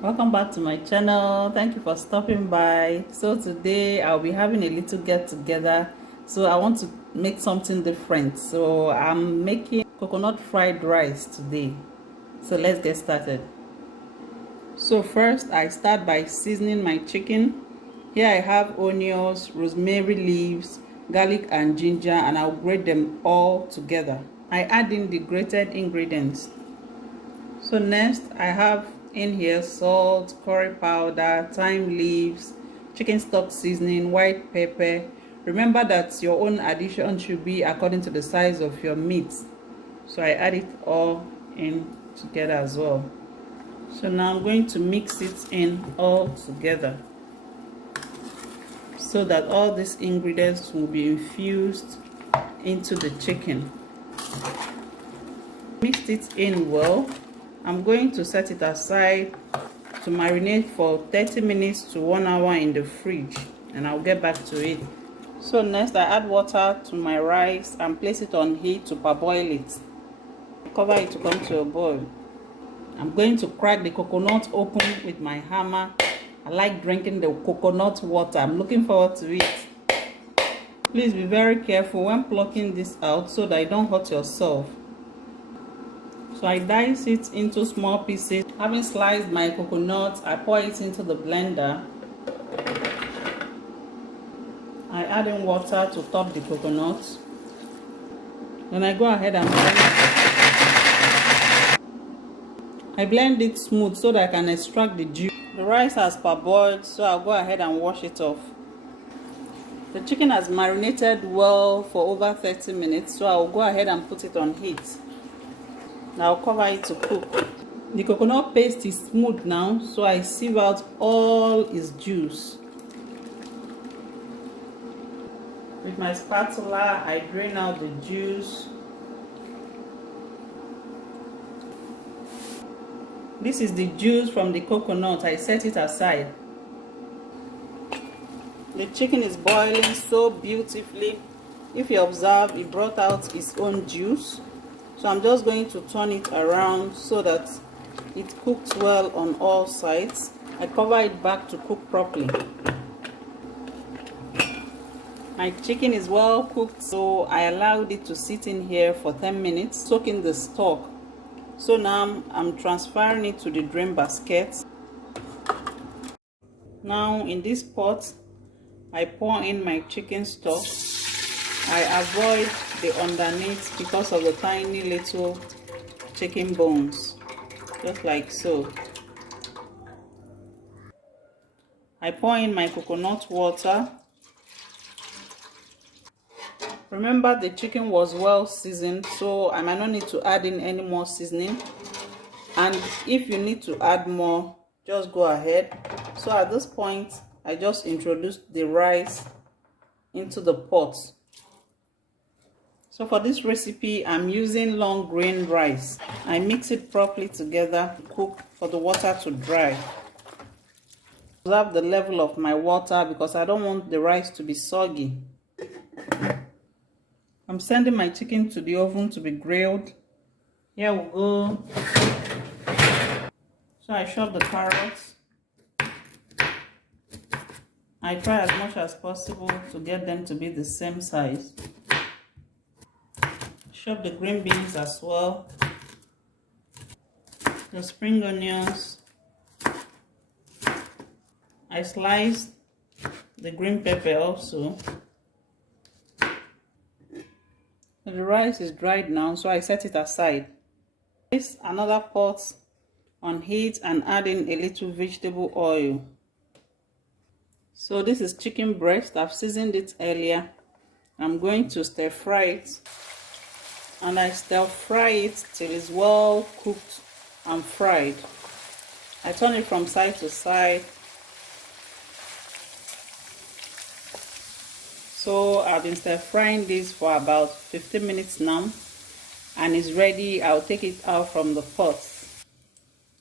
Welcome back to my channel. Thank you for stopping by. So today I'll be having a little get together. So I want to make something different. So I'm making coconut fried rice today. So let's get started. So first I start by seasoning my chicken. Here I have onions, rosemary leaves, garlic and ginger, and I'll grate them all together. I add in the grated ingredients. So next I have in here salt, curry powder, thyme leaves, chicken stock seasoning, white pepper. Remember that your own addition should be according to the size of your meat. So I add it all in together as well. So now I'm going to mix it in all together so that all these ingredients will be infused into the chicken. Mix it in well. I'm going to set it aside to marinate for 30 minutes to 1 hour in the fridge, and I'll get back to it. So next I add water to my rice and place it on heat to parboil it. Cover it to come to a boil. I'm going to crack the coconut open with my hammer. I like drinking the coconut water. I'm looking forward to it. Please be very careful when plucking this out so that you don't hurt yourself. So I dice it into small pieces. Having sliced my coconut, I pour it into the blender. I add in water to top the coconut. Then I go ahead and blend it smooth so that I can extract the juice. The rice has parboiled, so I'll go ahead and wash it off. The chicken has marinated well for over 30 minutes, so I'll go ahead and put it on heat. Now I'll cover it to cook. The coconut paste is smooth now, so I sieve out all its juice. With my spatula, I drain out the juice. This is the juice from the coconut. I set it aside. The chicken is boiling so beautifully. If you observe, it brought out its own juice. So I'm just going to turn it around so that it cooks well on all sides. I cover it back to cook properly. My chicken is well cooked, so I allowed it to sit in here for 10 minutes, soaking the stock. So now I'm transferring it to the drain basket. Now in this pot, I pour in my chicken stock. I avoid the underneath because of the tiny little chicken bones, just like so. I pour in my coconut water. Remember, the chicken was well seasoned, so I might not need to add in any more seasoning. And if you need to add more, just go ahead. So at this point, I just introduced the rice into the pot. So for this recipe, I'm using long grain rice. I mix it properly together to cook for the water to dry. Observe the level of my water because I don't want the rice to be soggy. I'm sending my chicken to the oven to be grilled. Here we go. So I chop the carrots. I try as much as possible to get them to be the same size. Chop the green beans as well. The spring onions. I sliced the green pepper also. The rice is dried now, so I set it aside. Place another pot on heat and add in a little vegetable oil. So this is chicken breast. I've seasoned it earlier. I'm going to stir fry it, and I stir fry it till it's well cooked and fried. I turn it from side to side. So I've been stir frying this for about 15 minutes now, and it's ready. I'll take it out from the pot.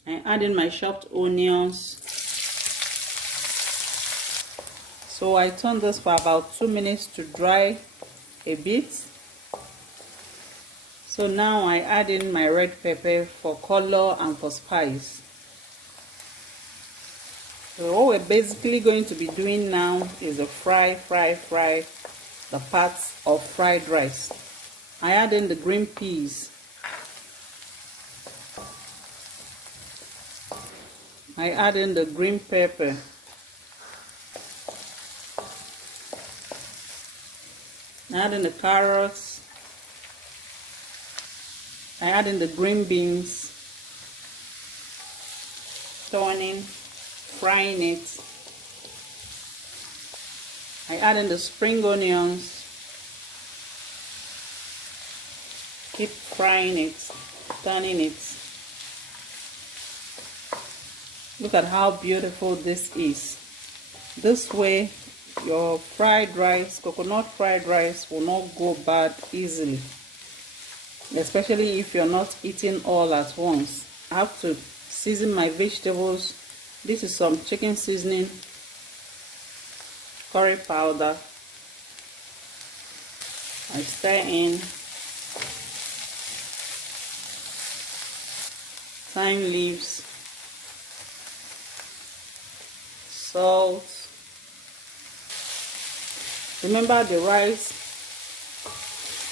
I add in my chopped onions. So I turn this for about 2 minutes to dry a bit. So now I add in my red pepper for color and for spice. So what we're basically going to be doing now is a fry the parts of fried rice. I add in the green peas. I add in the green pepper. I add in the carrots. I add in the green beans. Turning, frying it. I add in the spring onions. Keep frying it, turning it. Look at how beautiful this is. This way, your fried rice, coconut fried rice, will not go bad easily. Especially if you're not eating all at once. I have to season my vegetables. This is some chicken seasoning, curry powder. I stir in thyme leaves, salt. Remember, the rice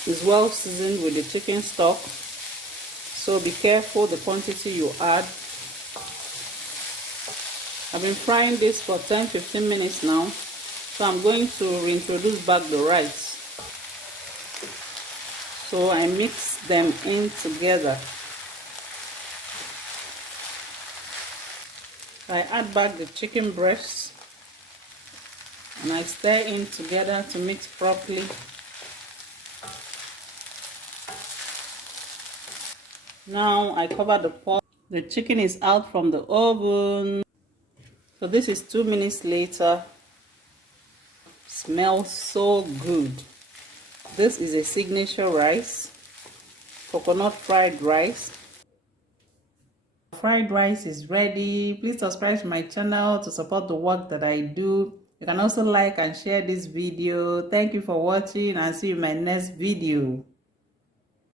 is well seasoned with the chicken stock, so be careful the quantity you add. I've been frying this for 10-15 minutes now, so I'm going to reintroduce back the rice. So I mix them in together. I add back the chicken breasts and I stir in together to mix properly. Now I cover the pot. The chicken is out from the oven. So this is 2 minutes later. Smells so good. This is a signature rice, coconut fried rice. Fried rice is ready. Please subscribe to my channel to support the work that I do. You can also like and share this video. Thank you for watching and see you in my next video.